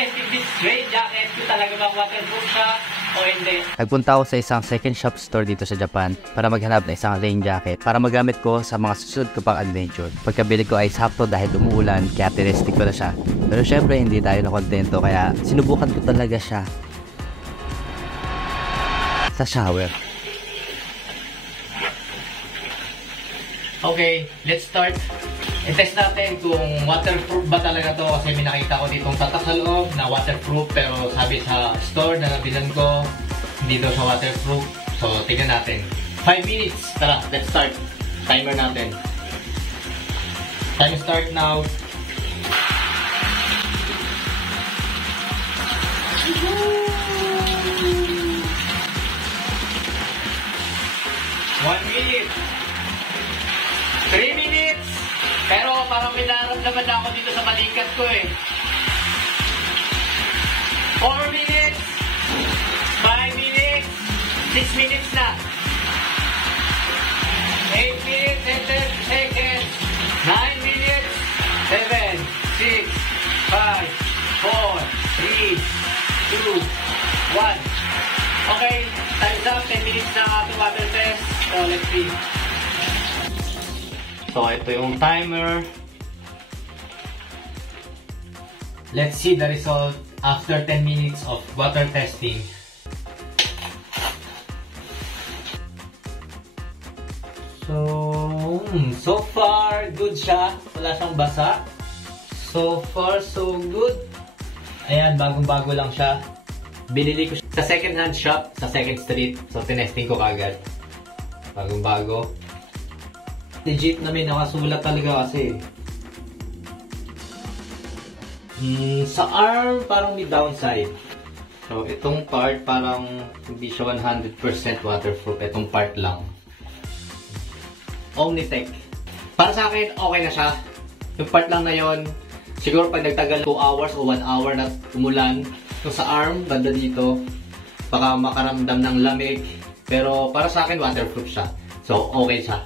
testing this rain jacket kung talaga bang waterproof siya o hindi. Nagpunta ako sa isang second shop store dito sa Japan para maghanap ng isang rain jacket para magamit ko sa mga susunod ko pang adventure. Pagkabili ko ay sakto dahil umuulan kaya tinesting ko na siya. Pero syempre hindi tayo nakontento kaya sinubukan ko talaga siya sa shower. Okay, let's start. I-test natin kung waterproof ba talaga to kasi may nakita ko ditong tatak sa loob na waterproof pero sabi sa store na nabilan ko hindi daw siya waterproof. So, tingnan natin. 5 minutes. Tara, let's start. Timer natin. Time start now. One minute. 3 minutes. Pero parang may nararamdaman na ako dito sa balikat ko eh. 4 minutes. 5 minutes. 6 minutes na. 8 minutes and 10 seconds. 9 minutes. 7, 6, 5, 4, 3, 2, 1. Okay, time's up. 10 minutes na to water test. So, let's see. So, ito yung timer. Let's see the result after 10 minutes of water testing. So far, good siya. Wala siyang basa. So far, so good. Ayan, bagong-bago lang siya. Binili ko siya sa second hand shop, sa 2nd Street. So, tinesting ko kagad. Bagong-bago. Legit na may nakasulat talaga kasi. Sa arm, parang may downside. So, itong part, parang hindi siya 100% waterproof. Itong part lang. Omnitech. Para sa akin, okay na siya. Yung part lang na yon, siguro pag nagtagal 2 hours o 1 hour na umulan, yung sa arm, banda dito, baka makaramdam ng lamig. Pero para sa akin, waterproof siya. So, okay siya.